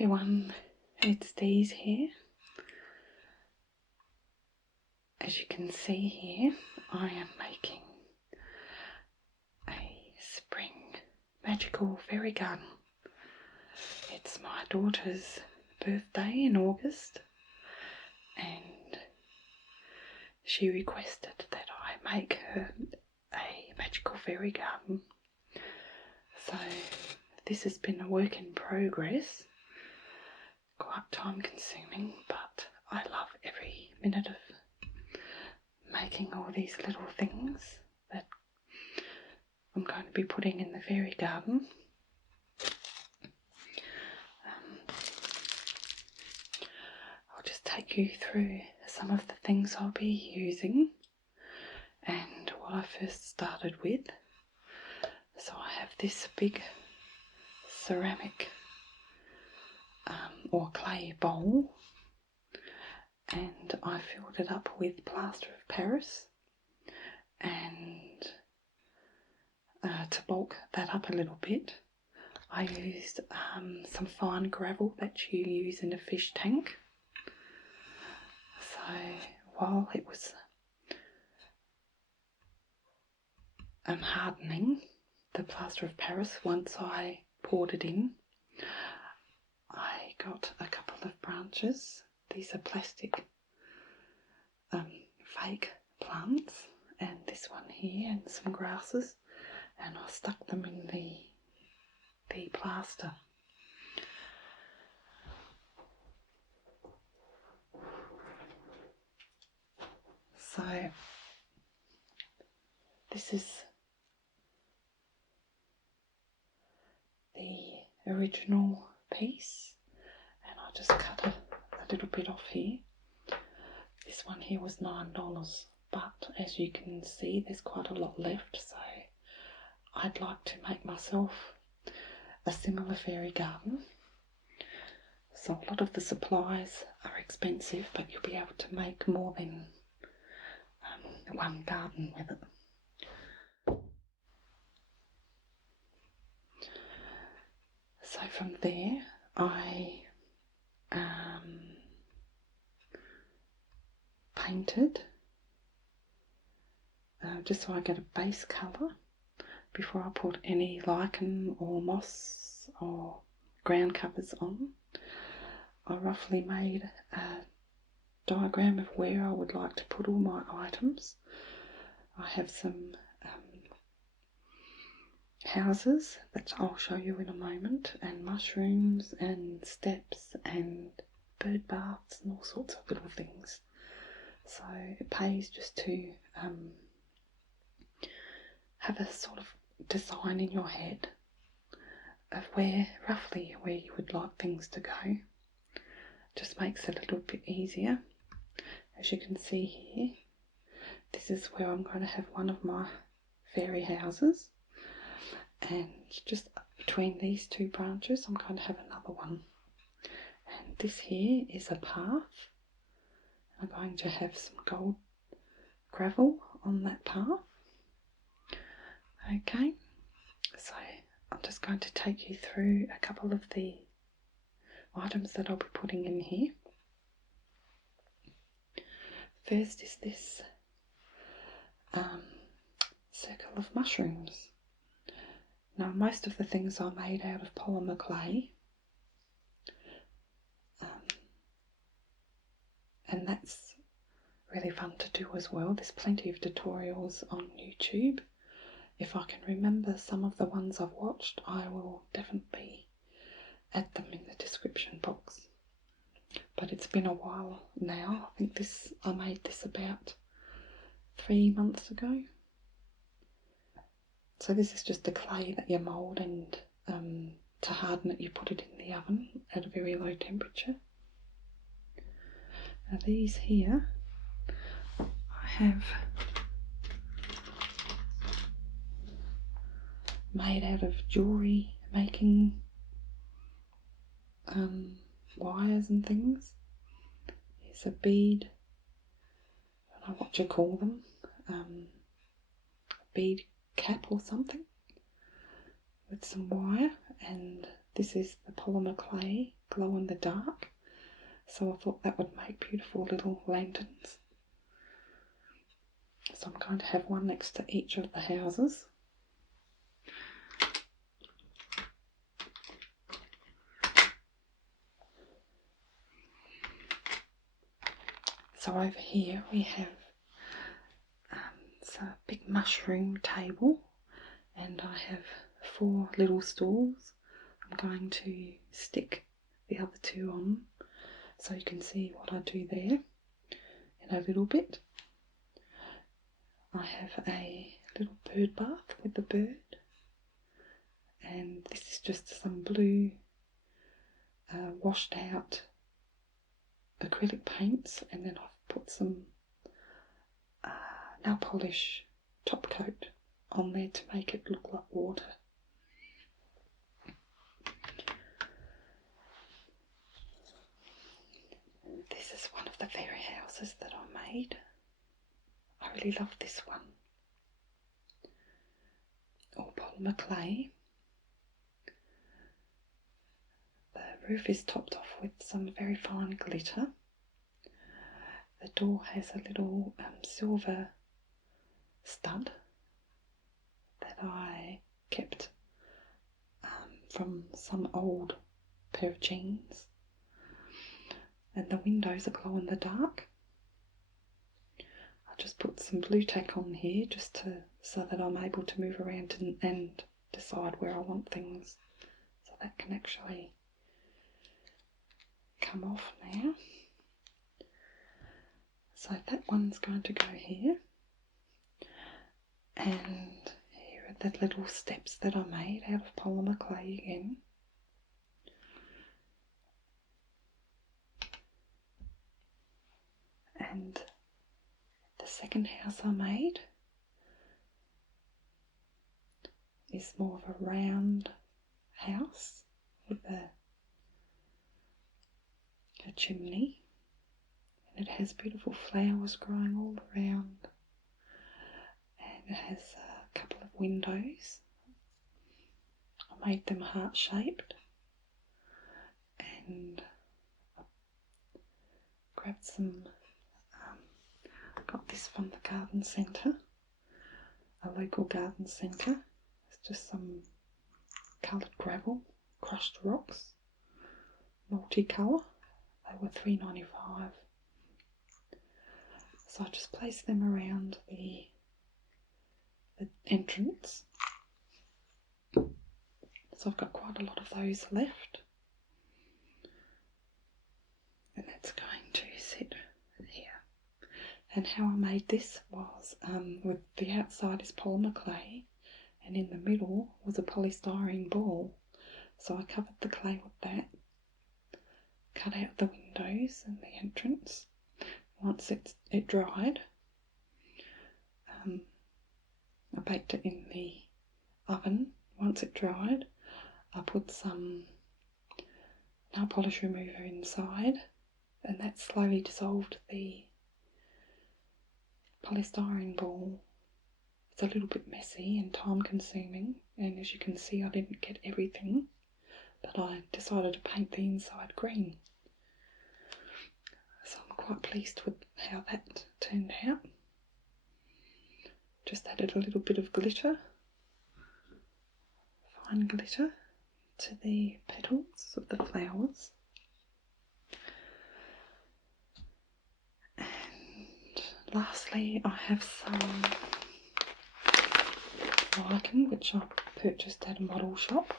everyone, it's Dee's here. As you can see here, I am making a spring magical fairy garden. It's my daughter's birthday in August and she requested that I make her a magical fairy garden. So this has been a work in progress, quite time consuming, but I love every minute of making all these little things that I'm going to be putting in the fairy garden. I'll just take you through some of the things I'll be using and what I first started with. So I have this big ceramic or clay bowl, and I filled it up with plaster of Paris, and to bulk that up a little bit I used some fine gravel that you use in a fish tank. So while it was hardening, the plaster of Paris, once I poured it in, I got a couple of branches. These are plastic fake plants, and this one here, and some grasses, and I stuck them in the plaster. So this is the original piece, and I just cut a little bit off here. This one here was $9, but as you can see there's quite a lot left, so I'd like to make myself a similar fairy garden. So a lot of the supplies are expensive, but you'll be able to make more than one garden with it. So from there I painted just so I get a base colour before I put any lichen or moss or ground covers on. I roughly made a diagram of where I would like to put all my items. I have some houses that I'll show you in a moment, and mushrooms and steps and bird baths and all sorts of little things. So it pays just to have a sort of design in your head of roughly where you would like things to go. Just makes it a little bit easier. As you can see here, this is where I'm going to have one of my fairy houses, and just between these two branches I'm going to have another one, and this here is a path. I'm going to have some gold gravel on that path. Okay, so I'm just going to take you through a couple of the items that I'll be putting in here. First is this circle of mushrooms. Now most of the things are made out of polymer clay, and that's really fun to do as well. There's plenty of tutorials on YouTube. If I can remember some of the ones I've watched, I will definitely add them in the description box. But it's been a while now. I think I made this about 3 months ago. So this is just the clay that you mould, and to harden it you put it in the oven at a very low temperature. Now these here I have made out of jewellery making wires and things. Here's a bead, I don't know what you call them, bead cap or something, with some wire, and this is the polymer clay glow in the dark, so I thought that would make beautiful little lanterns. So I'm going to have one next to each of the houses. So over here we have it's a big mushroom table, and I have 4 little stools. I'm going to stick the other 2 on so you can see what I do there in a little bit. I have a little bird bath with the bird, and this is just some blue washed out acrylic paints, and then I've put some nail polish top coat on there to make it look like water. This is one of the fairy houses that I made. I really love this one. All polymer clay. The roof is topped off with some very fine glitter. The door has a little silver stud that I kept from some old pair of jeans, and the windows are glow in the dark. I just put some blue tack on here just so that I'm able to move around and decide where I want things, so that can actually come off now. So that one's going to go here, and here are the little steps that I made out of polymer clay again. And the second house I made is more of a round house with a chimney, and it has beautiful flowers growing all around, and it has a couple of windows. I made them heart shaped, and I grabbed some got this from the garden centre, a local garden centre. It's just some coloured gravel, crushed rocks, multicolour. They were $3.95. So I just placed them around the entrance. So I've got quite a lot of those left, and that's going to sit here. And how I made this was with the outside is polymer clay, and in the middle was a polystyrene ball. So I covered the clay with that, cut out the windows and the entrance. Once it dried, I baked it in the oven. Once it dried, I put some nail polish remover inside, and that slowly dissolved the polystyrene ball. It's a little bit messy and time consuming, and as you can see I didn't get everything, but I decided to paint the inside green. So I'm quite pleased with how that turned out. Just added a little bit of glitter, fine glitter, to the petals of the flowers. And lastly I have some lichen, which I purchased at a model shop.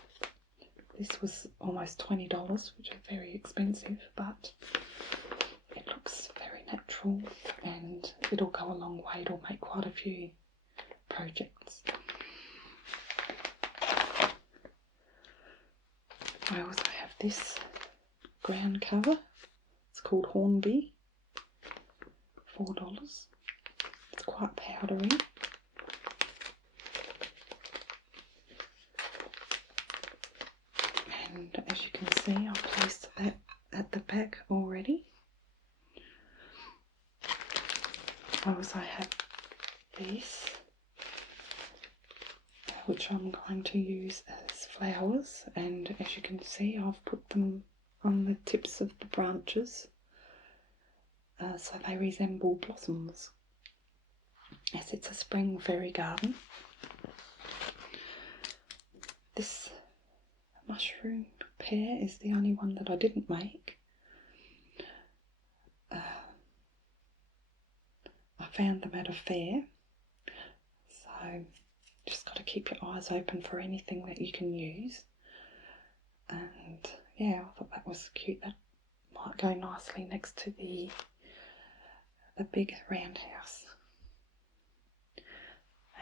This was almost $20, which is very expensive, but it looks very natural and it'll go a long way. It'll make quite a few projects. I also have this ground cover. It's called Hornby, $4. It's quite powdery. And as you can see, I've placed that at the back already. I also have this, which I'm going to use as flowers, and as you can see I've put them on the tips of the branches, so they resemble blossoms, as it's a spring fairy garden. This mushroom pear is the only one that I didn't make. I found them at a fair, so just got to keep your eyes open for anything that you can use. And yeah, I thought that was cute. That might go nicely next to the big roundhouse.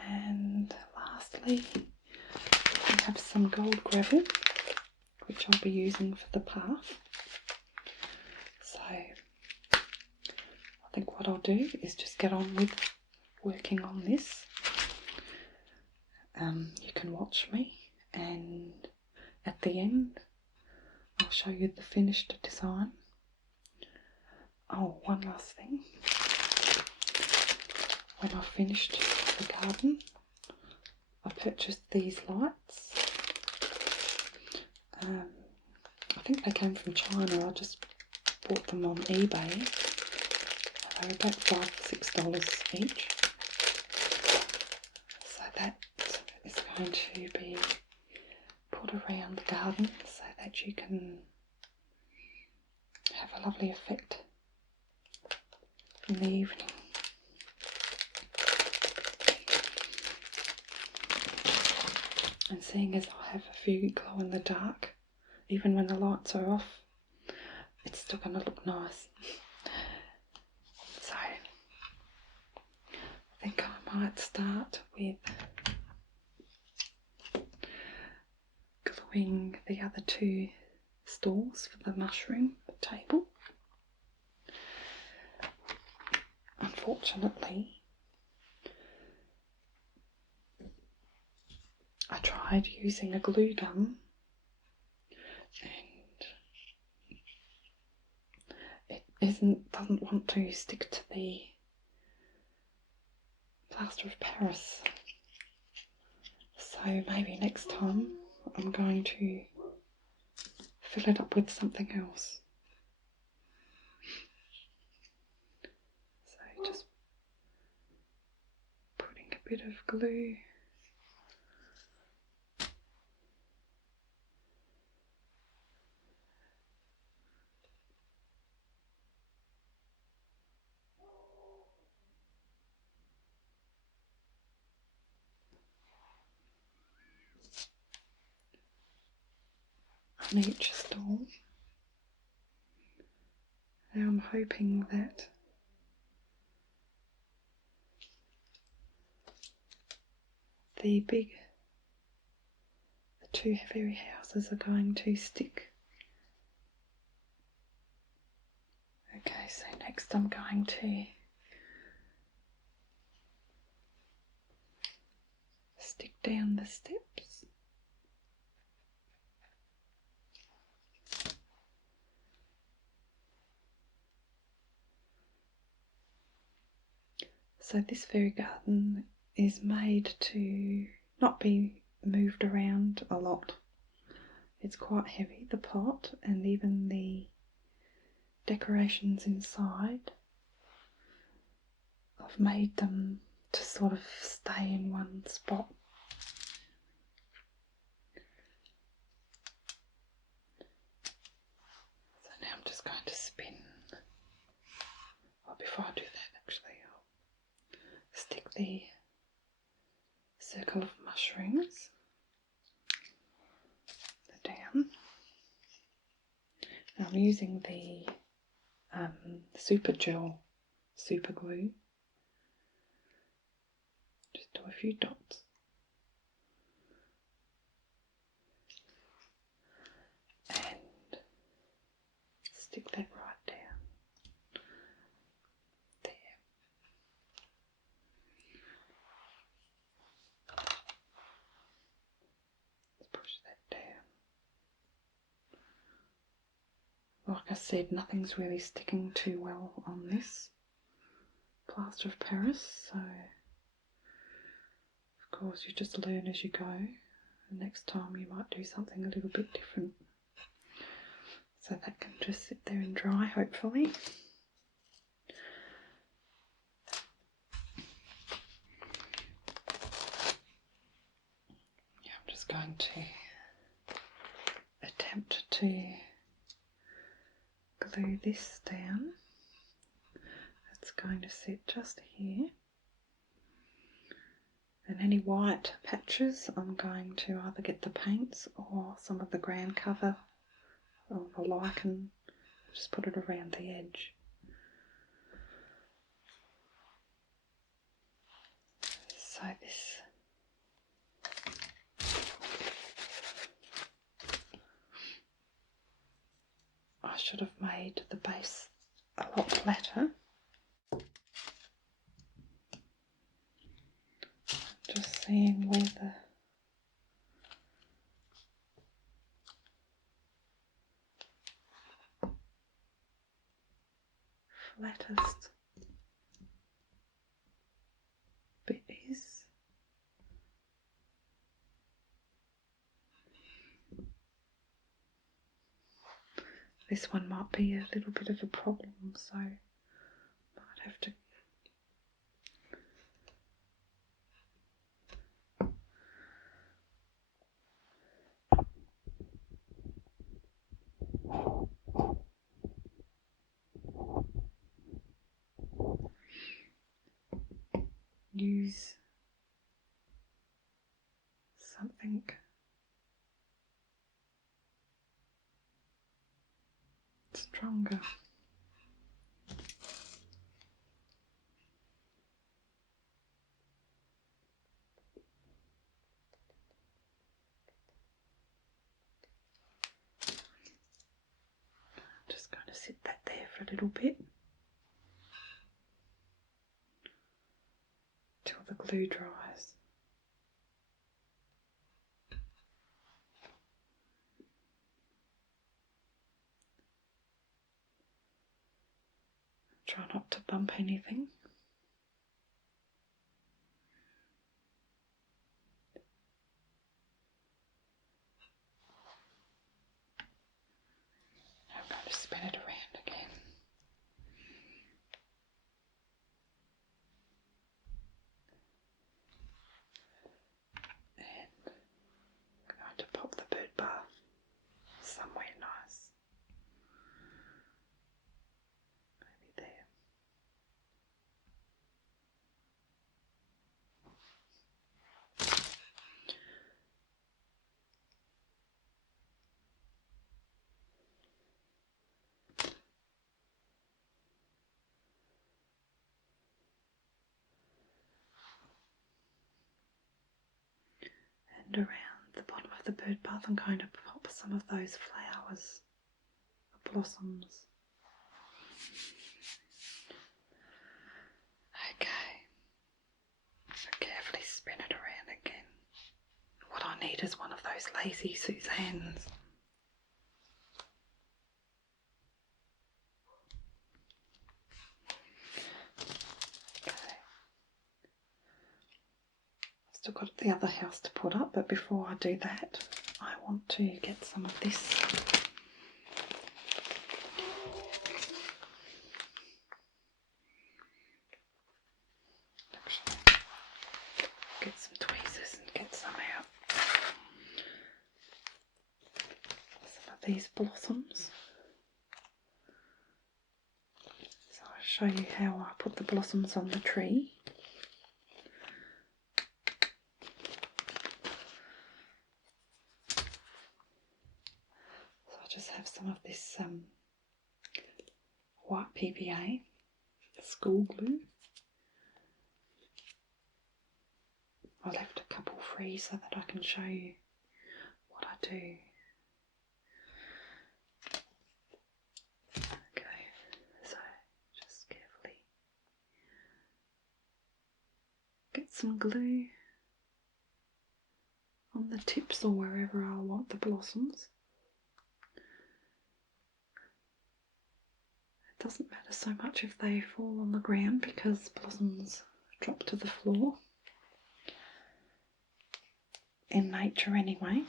And lastly, we have some gold gravel, which I'll be using for the path. So I think what I'll do is just get on with working on this. You can watch me, and at the end I'll show you the finished design. Oh, one last thing. When I finished the garden, I purchased these lights. I think they came from China. I just bought them on eBay. They were about $5 or $6 each. So that is going to be put around the garden so that you can have a lovely effect in the evening. And seeing as I have a few glow in the dark, even when the lights are off, it's still going to look nice. So I think I might start with gluing the other two stalls for the mushroom table. Unfortunately, I tried using a glue gun and it doesn't want to stick to the plaster of Paris. So maybe next time I'm going to fill it up with something else. So just putting a bit of glue on each stall. Now I'm hoping that the two fairy houses are going to stick. Okay, so next I'm going to stick down the steps. So this fairy garden is made to not be moved around a lot. It's quite heavy, the pot, and even the decorations inside. I've made them to sort of stay in one spot. So now I'm just going to spin. Well, before I do that, actually, I'll stick the circle of mushrooms down. I'm using the super gel super glue. Just do a few dots. And stick that right down there. Let's push that down. Like I said, nothing's really sticking too well on this plaster of Paris, so of course you just learn as you go. The next time you might do something a little bit different. So that just sit there and dry, hopefully. Yeah, I'm just going to attempt to glue this down. It's going to sit just here. And any white patches, I'm going to either get the paints or some of the ground cover or the lichen, just put it around the edge. So this I should have made the base a lot flatter. Just seeing where the flattest bit is. This one might be a little bit of a problem, so I might have to use something stronger. I'm just going to sit that there for a little bit till the glue dries. Try not to bump anything. I'm going to spin it around again. And I'm going to pop the bird bar somewhere nice. Maybe there. And around the bottom of the bird bath I'm going to pop some of those flowers, the blossoms. Okay, so carefully spin it around again. What I need is one of those lazy Suzannes. Still got the other house to put up, but before I do that I want to get some of this get some tweezers and get some out. Some of these blossoms. So I'll show you how I put the blossoms on the tree. Just have some of this white PVA, school glue. I left a couple free so that I can show you what I do. Okay, so just carefully get some glue on the tips or wherever I want the blossoms. It doesn't matter so much if they fall on the ground because blossoms drop to the floor in nature anyway.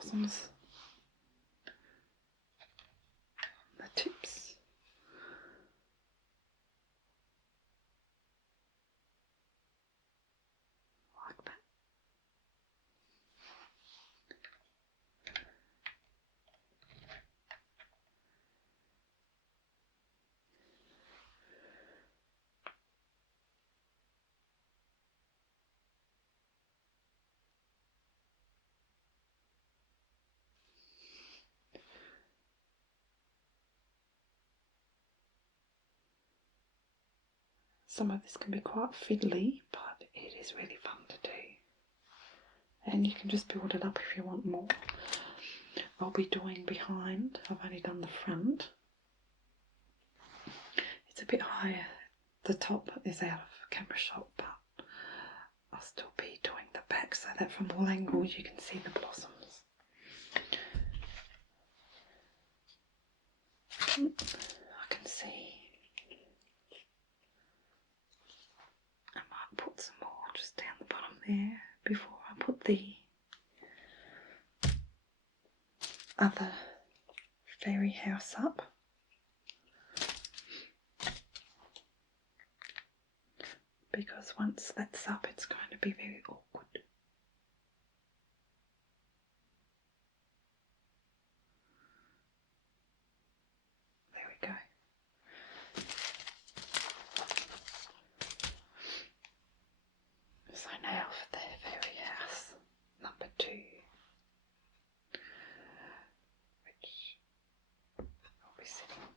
blossoms, the tips. Like that. Some of this can be quite fiddly, but it is really fun to do. And you can just build it up if you want more. I'll be doing behind. I've only done the front. It's a bit higher. The top is out of camera shot, but I'll still be doing the back so that from all angles you can see the blossoms. I can see. I might put some more just down the bottom there before I put the other fairy house up. Because once that's up, it's going to be very awkward. There we go. So now for the fairy house number 2, which will be sitting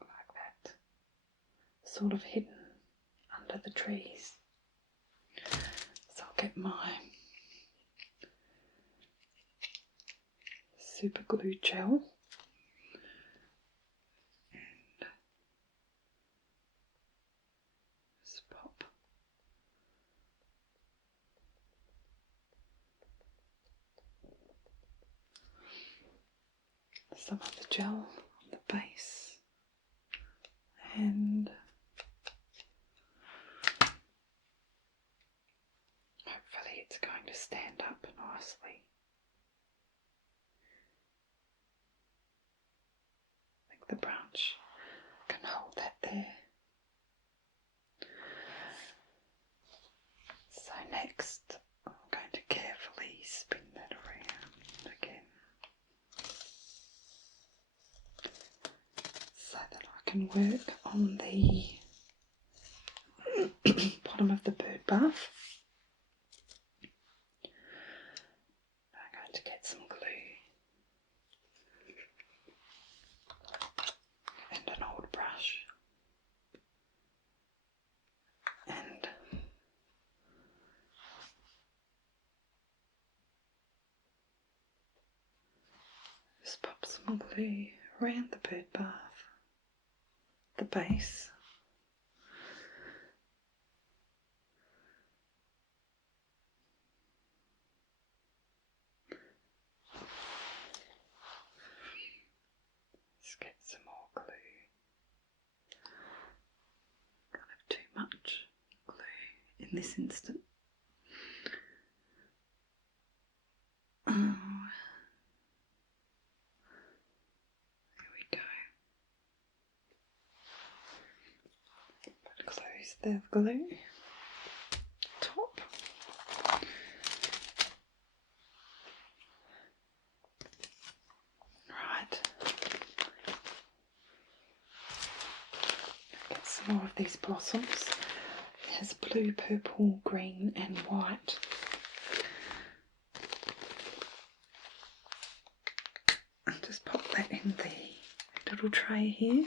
like that, sort of hidden under the trees. So I'll get my super glue gel and just pop some of the gel on the base, and hopefully it's going to stand up nicely. I think the branch can hold that there. So next I'm going to carefully spin that around again so that I can work on the bottom of the bird bath. I'm going to get some glue and an old brush and just pop some glue around the bird bath, the base. Let's get some more glue. Can't have too much glue in this instant. Oh, there we go. Close the glue top. Right. Get some more of these blossoms. It has blue, purple, green and white. And just pop that in the little tray here.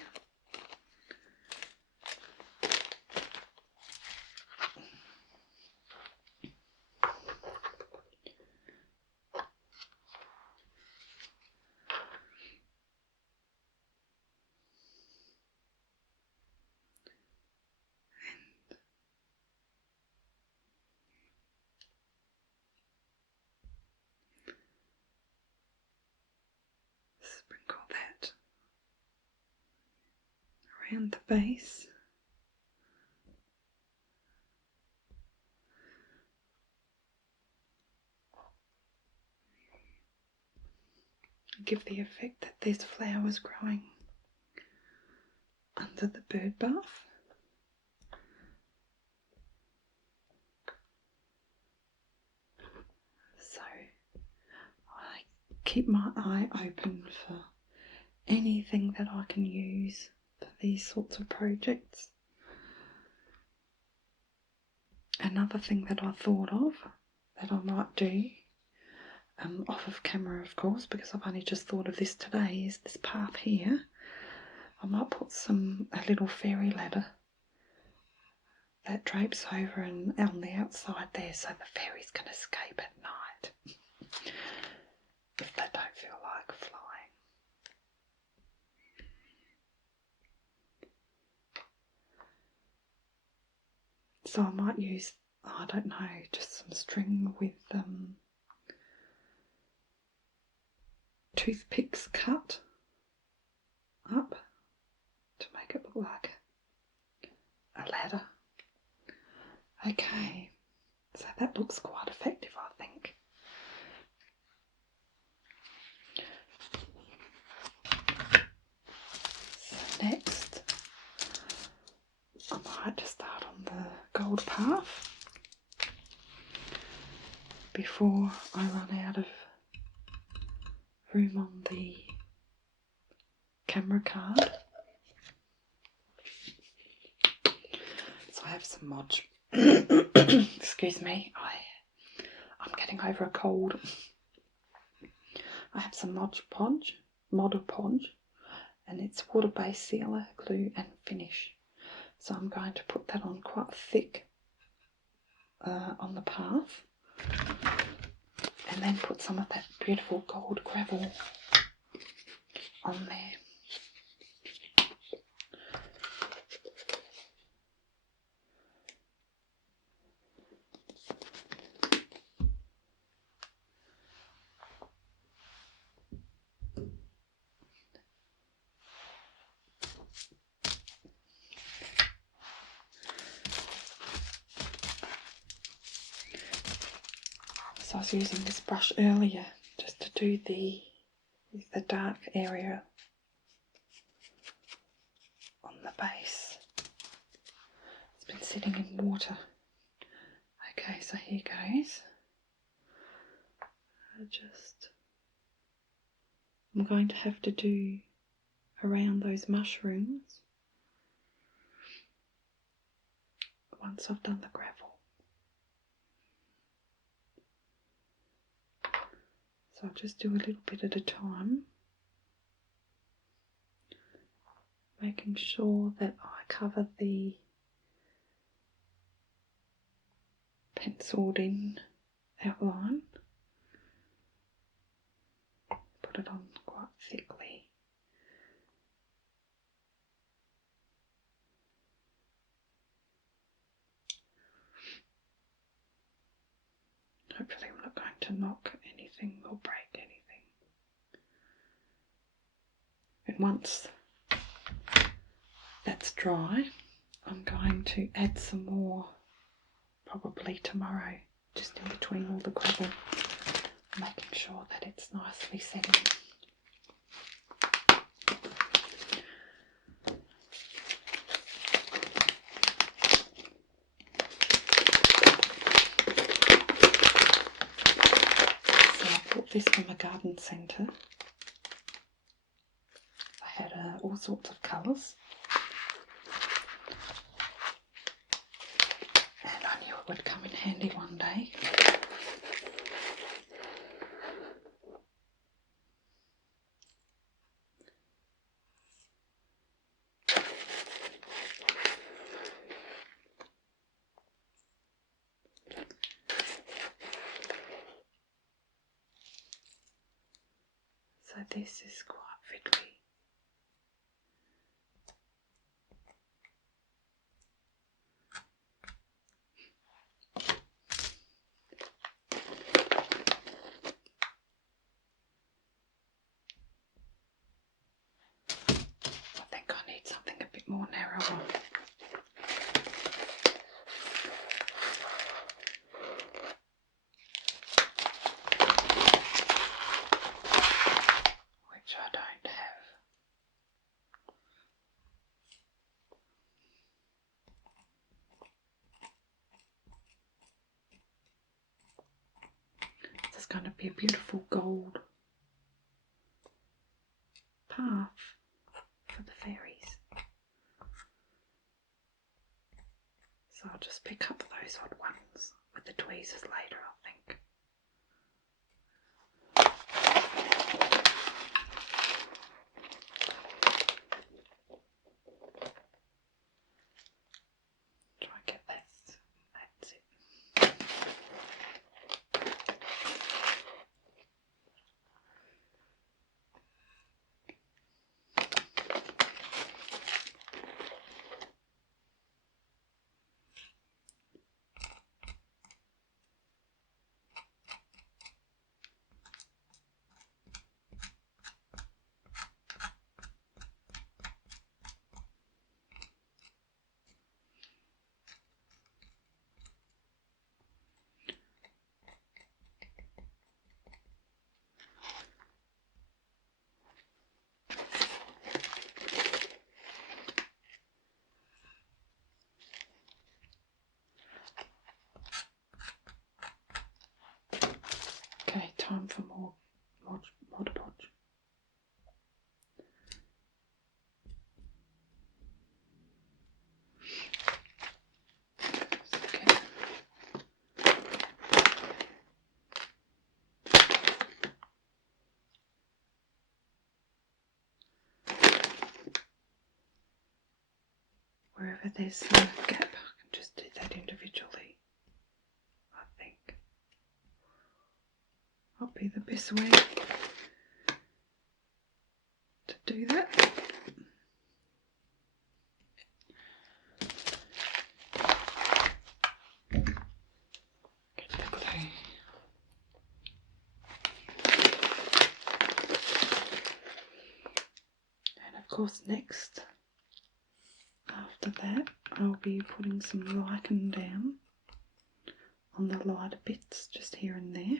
Sprinkle that around the base. give the effect that there's flowers growing under the bird bath. So I keep my eye open for anything that I can use for these sorts of projects. Another thing that I thought of that I might do, off of camera of course, because I've only just thought of this today, is this path here. I might put a little fairy ladder that drapes over and on the outside there, so the fairies can escape at night if they don't feel like flying. So I might use, I don't know, just some string with toothpicks cut up to make it look like a ladder. Okay, so that looks quite effective, I think. So next, I might just start on the gold path before I run out of room on the camera card. So I have some Mod excuse me, I'm getting over a cold. I have some Mod Podge, and it's water-based sealer, glue and finish. So I'm going to put that on quite thick on the path, and then put some of that beautiful gold gravel on there. So I was using this brush earlier just to do the dark area on the base. It's been sitting in water. Okay, so here goes. I'm going to have to do around those mushrooms once I've done the gravel. So I'll just do a little bit at a time, making sure that I cover the penciled in outline. Put it on quite thickly. Hopefully I'm not going to knock anything or break anything. And once that's dry, I'm going to add some more, probably tomorrow, just in between all the gravel, making sure that it's nicely setting. So I bought this from a garden centre. I had all sorts of colours, and I knew it would come in handy one day. So this is quite fiddly. I think I need something a bit more narrower. going to be a beautiful gold path for the fairies. So I'll just pick up those odd ones with the tweezers later, I think. Try and get that. That's it. Okay, time for more Mod Podge. Okay. Wherever there's a gap, I can just do that individually. I think that'll be the best way to do that. Get the glue. And of course next, after that, I'll be putting some lichen down on the lighter bits just here and there.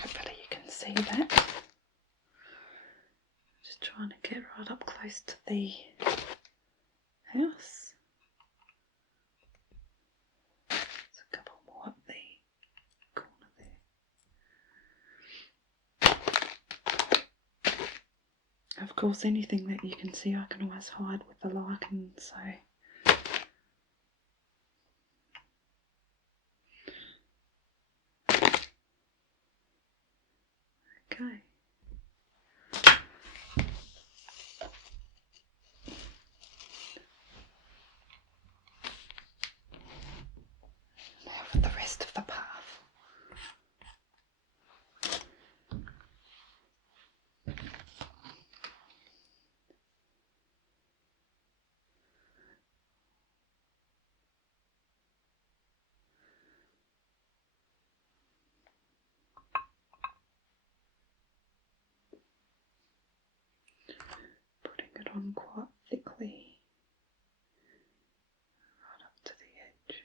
Hopefully you can see that. Just trying to get right up close to the house. There's a couple more up the corner there. Of course, anything that you can see I can always hide with the lichen, so okay. Now for the rest of the path. Putting it on quite thickly, right up to the edge.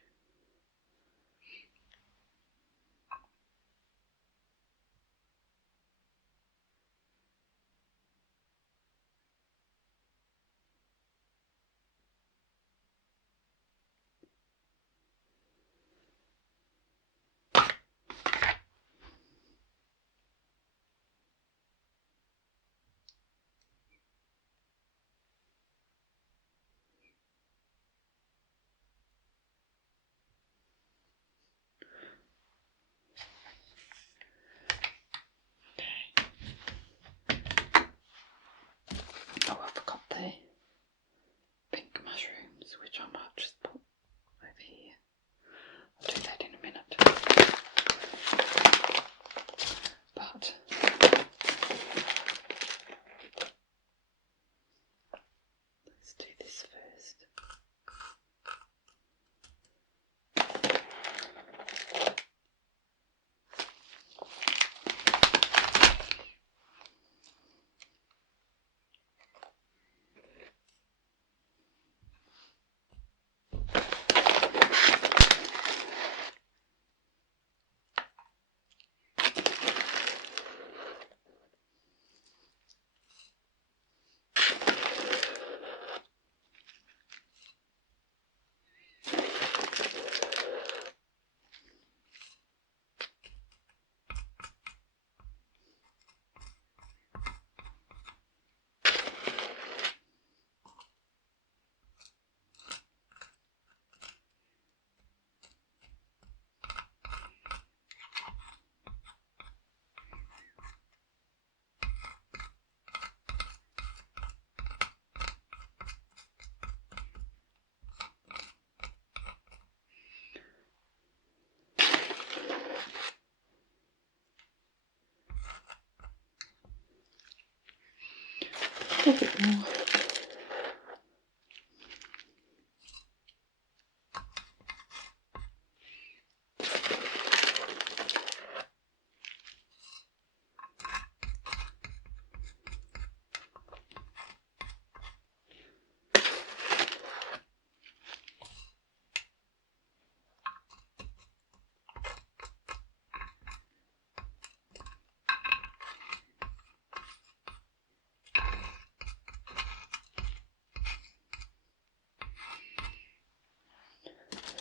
A bit more.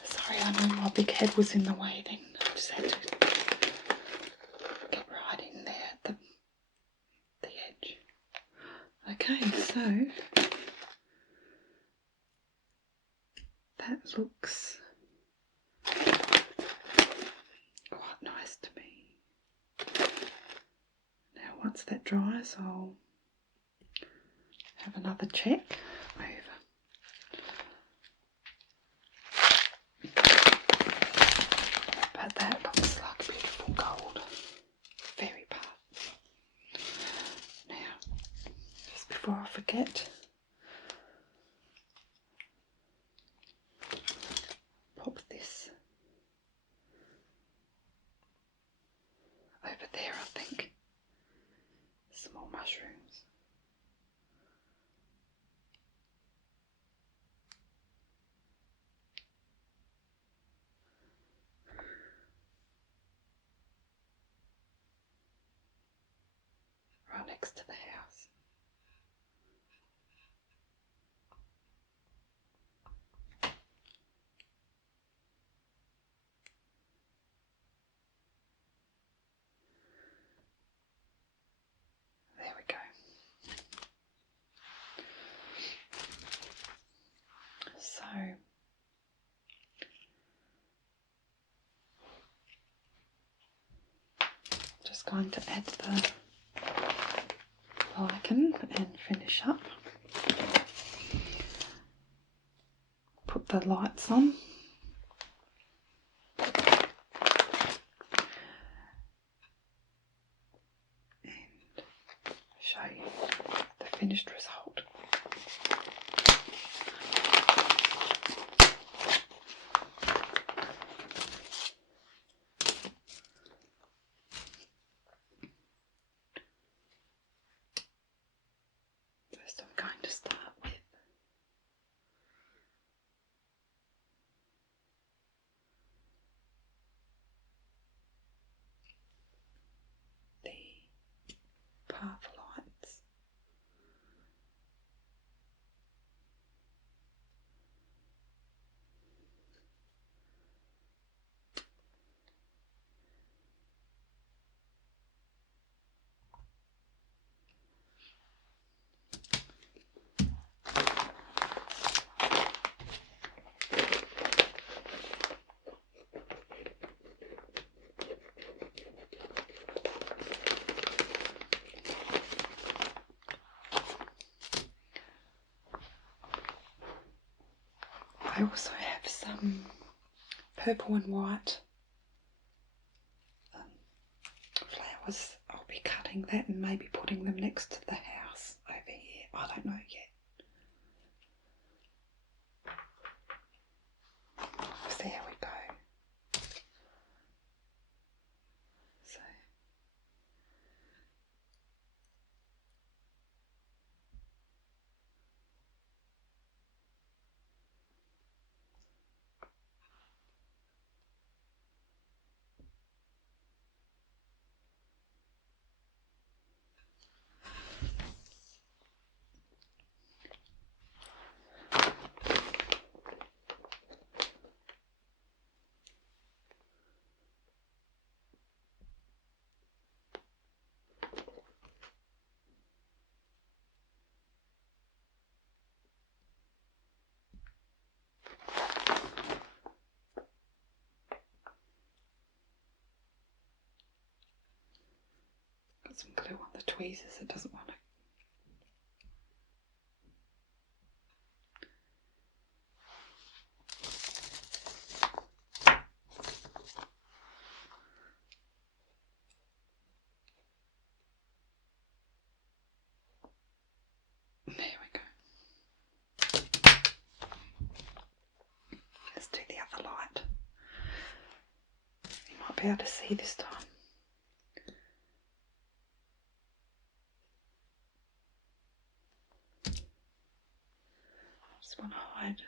Sorry, I know my big head was in the way then. I just had to get right in there at the edge. Okay, so that looks quite nice to me. Now once that dries, I'll have another check over. But that looks like a beautiful gold. Very puff. Now, just before I forget, pop this over there, I think. Small mushrooms. Right next to the house. There we go. So just going to add the lichen and finish up. Put the lights on. And show you the finished result. First I'm going to start with the path lights. I also have some purple and white flowers. I'll be cutting that and maybe putting them next to the house over here. I don't know yet. So there we go. So got some glue on the tweezers, it doesn't want to. There we go. Let's do the other light. You might be able to see this time. I just want to hide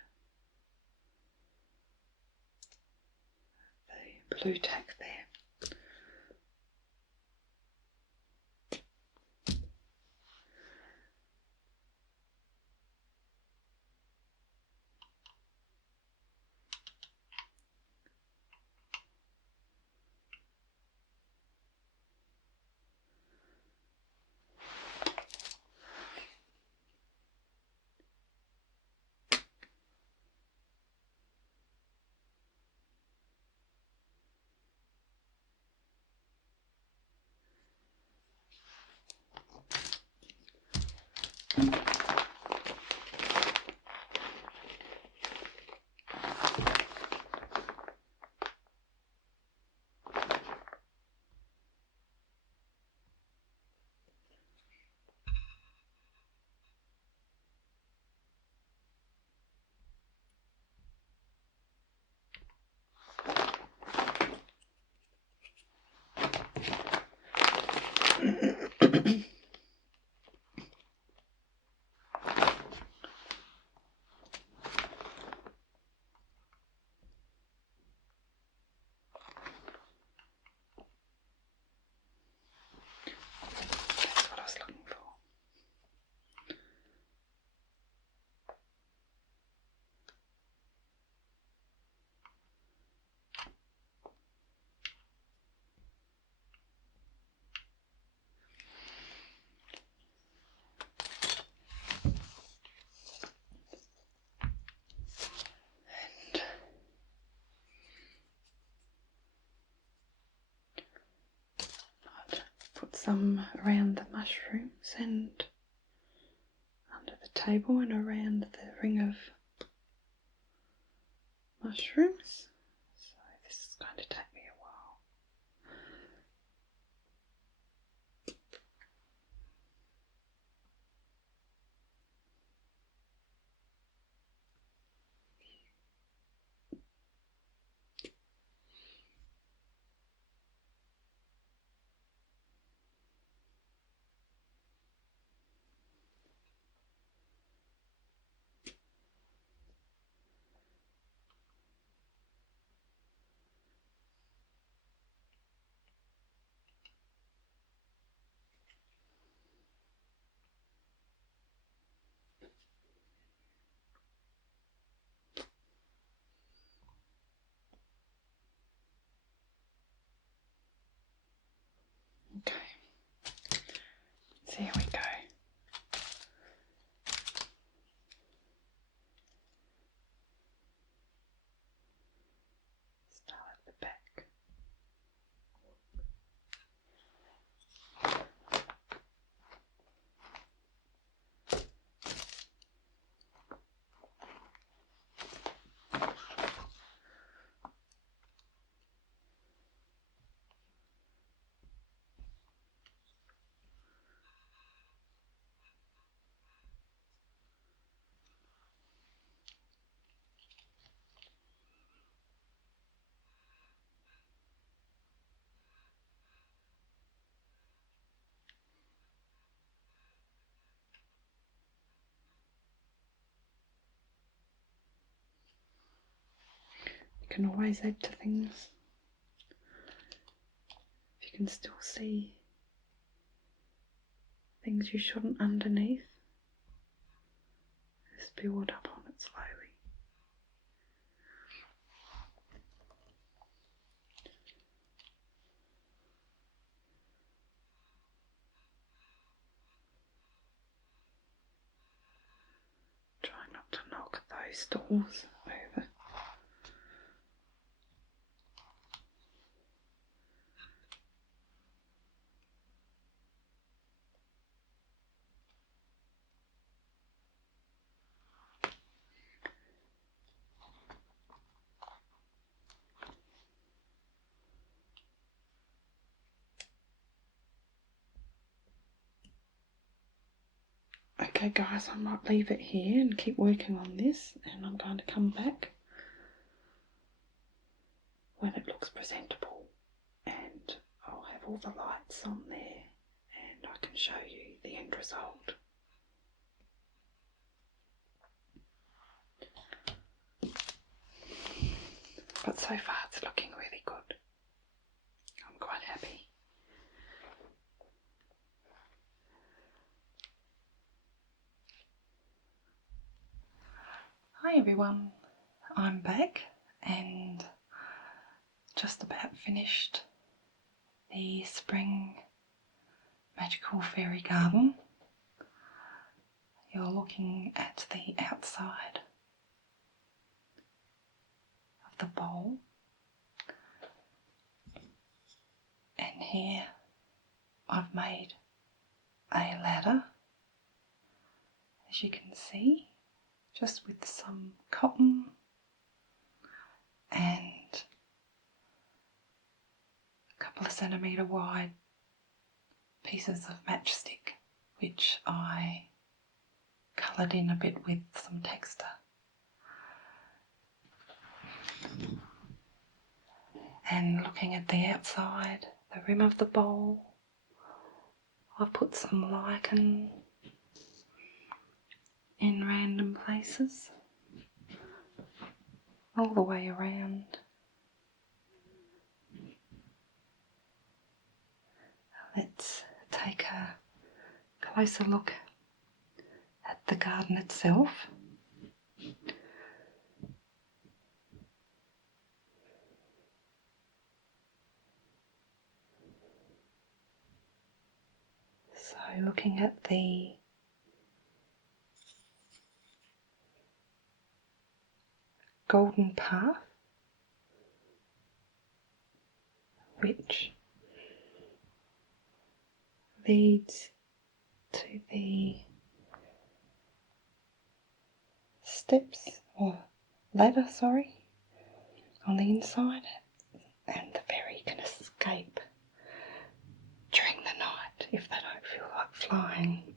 the blue tack there. That's what I was looking for. I'd put some around the mushrooms and under the table and around the ring of mushrooms. So this is going to take me a while. Okay, so here we go. Start at the back. You can always add to things if you can still see things you shouldn't underneath. Just build up on it slowly. Try not to knock those stools over. Okay, Okay guys, I might leave it here and keep working on this, and I'm going to come back when it looks presentable and I'll have all the lights on there and I can show you the end result. But so far it's looking really good. I'm quite happy. Hi everyone, I'm back and just about finished the spring magical fairy garden. You're looking at the outside of the bowl, and here I've made a ladder, as you can see, just with some cotton and a couple of centimetre wide pieces of matchstick, which I coloured in a bit with some texture. And looking at the outside, the rim of the bowl, I've put some lichen in random places all the way around. Let's take a closer look at the garden itself. So looking at the golden path, which leads to the steps, or ladder, sorry, on the inside, and the fairy can escape during the night if they don't feel like flying.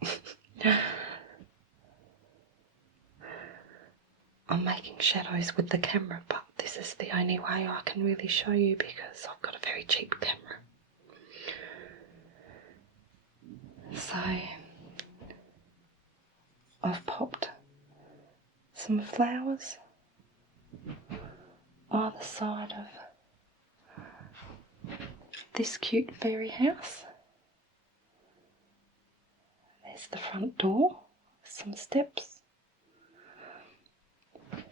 I'm making shadows with the camera, but this is the only way I can really show you because I've got a very cheap camera. So I've popped some flowers either side of this cute fairy house. There's the front door, some steps.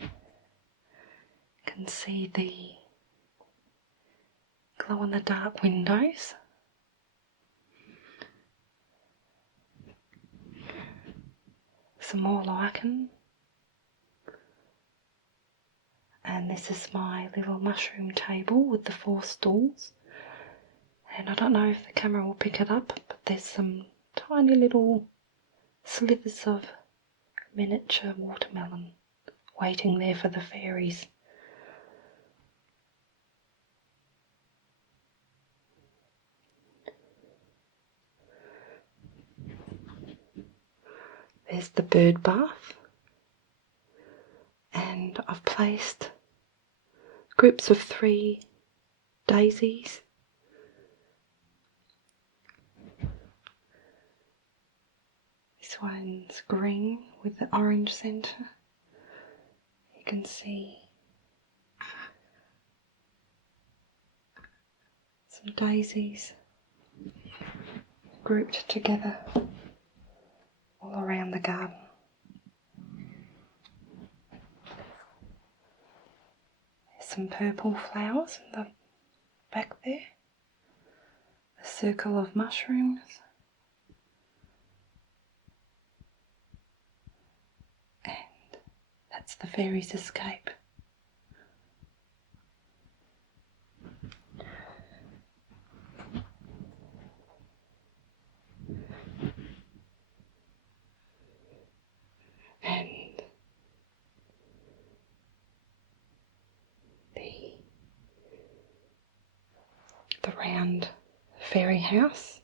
You can see the glow-in-the-dark windows. Some more lichen. And this is my little mushroom table with the 4 stools. And I don't know if the camera will pick it up, but there's some tiny little slivers of miniature watermelon waiting there for the fairies. There's the bird bath, and I've placed groups of 3 daisies. This one's green with the orange centre. You can see some daisies grouped together all around the garden. There's some purple flowers in the back there. A circle of mushrooms. And that's the fairies' escape. And the round fairy house.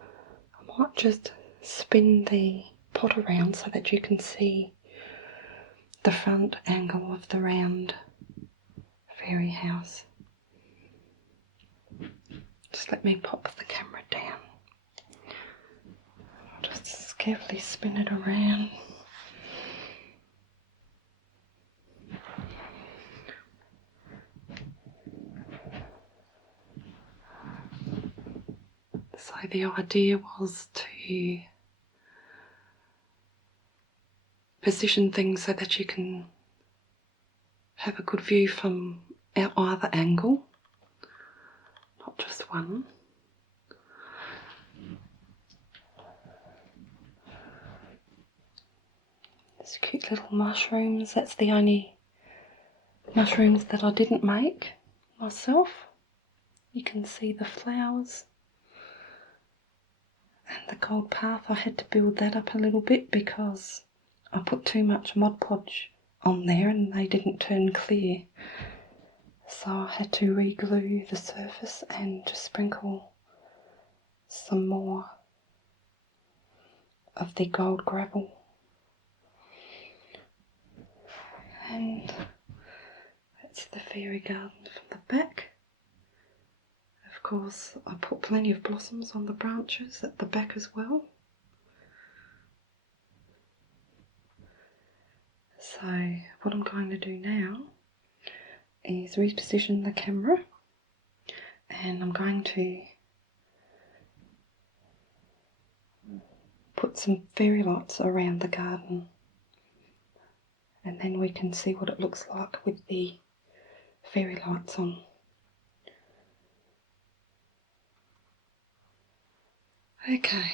I might just spin the pot around so that you can see the front angle of the round fairy house. Just let me pop the camera down. I'll just carefully spin it around. So the idea was to position things so that you can have a good view from either angle, not just one. There's cute little mushrooms. That's the only mushrooms that I didn't make myself. You can see the flowers and the gold path. I had to build that up a little bit because I put too much Mod Podge on there and they didn't turn clear. So I had to re-glue the surface and just sprinkle some more of the gold gravel. And that's the fairy garden from the back. Of course, I put plenty of blossoms on the branches at the back as well. So what I'm going to do now is reposition the camera, and I'm going to put some fairy lights around the garden, and then we can see what it looks like with the fairy lights on. Okay,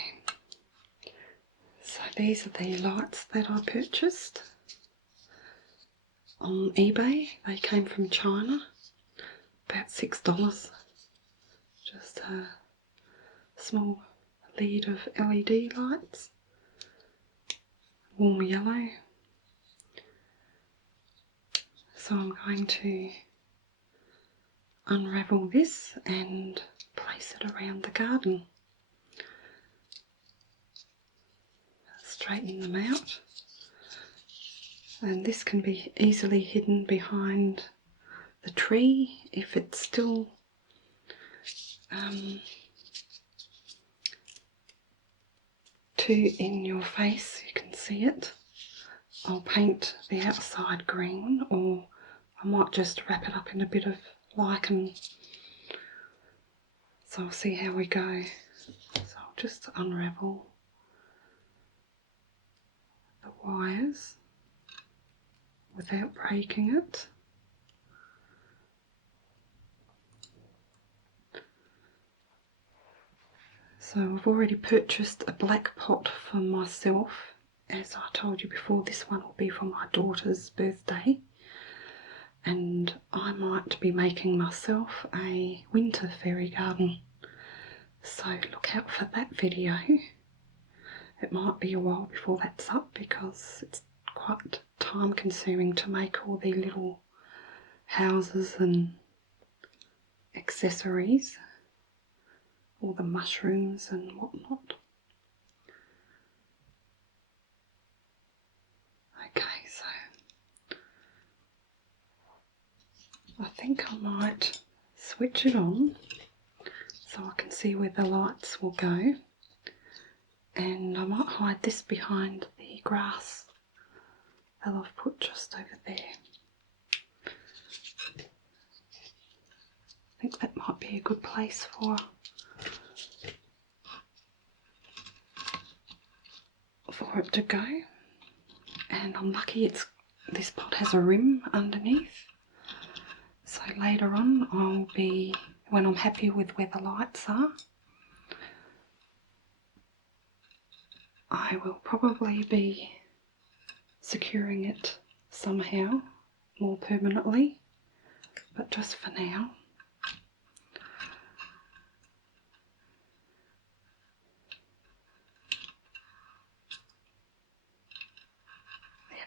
so these are the lights that I purchased on eBay. They came from China, about $6. Just a small lead of LED lights, warm yellow. So I'm going to unravel this and place it around the garden. Straighten them out, and this can be easily hidden behind the tree if it's still too in your face. You can see it. I'll paint the outside green, or I might just wrap it up in a bit of lichen. So I'll see how we go. So I'll just unravel the wires without breaking it. So I've already purchased a black pot for myself. As I told you before, this one will be for my daughter's birthday, and I might be making myself a winter fairy garden. So look out for that video. It might be a while before that's up because it's quite time consuming to make all the little houses and accessories, all the mushrooms and whatnot. Okay, so I think I might switch it on so I can see where the lights will go, and I might hide this behind the grass that I've put just over there. I think that might be a good place for it to go. And I'm lucky this pot has a rim underneath, so later on when I'm happy with where the lights are, I will probably be securing it somehow more permanently, but just for now.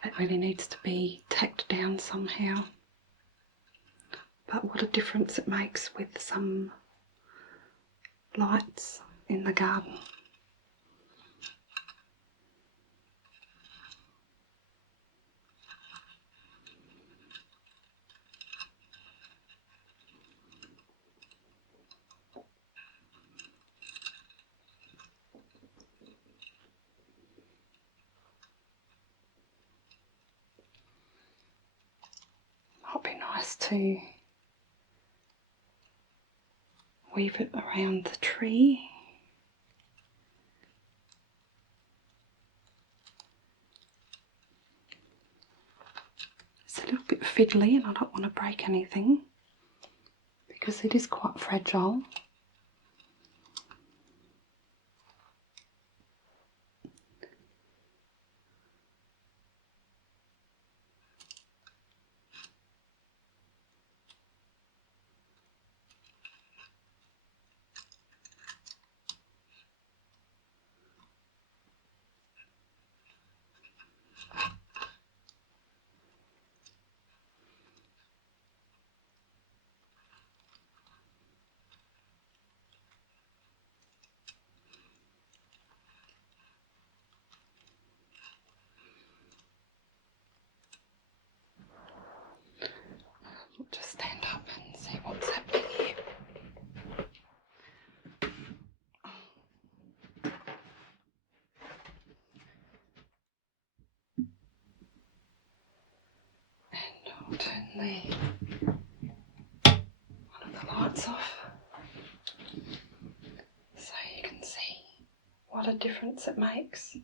That really needs to be tacked down somehow. But what a difference it makes with some lights in the garden. nice to weave it around the tree. It's a little bit fiddly and I don't want to break anything because it is quite fragile. I'll just stand up and see what's happening here. And I'll turn one of the lights off so you can see what a difference it makes.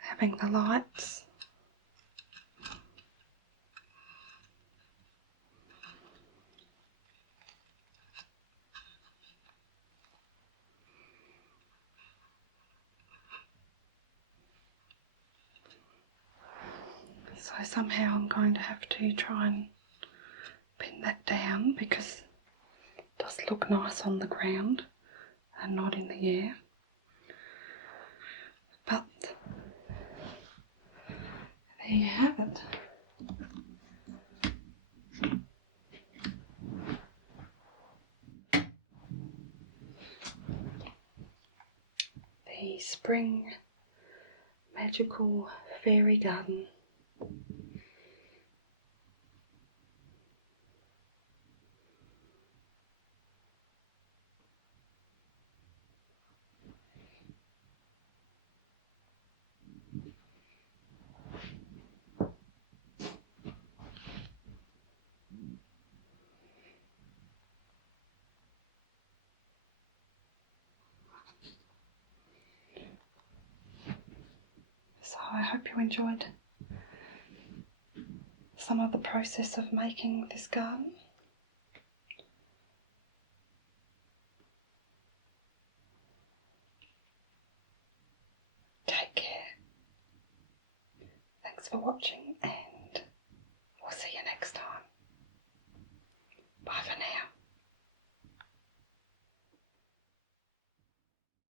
Having the lights. So somehow I'm going to have to try and pin that down because it does look nice on the ground and not in the air. But there you have it. The spring magical fairy garden. So I hope you enjoyed some of the process of making this garden. Take care. Thanks for watching.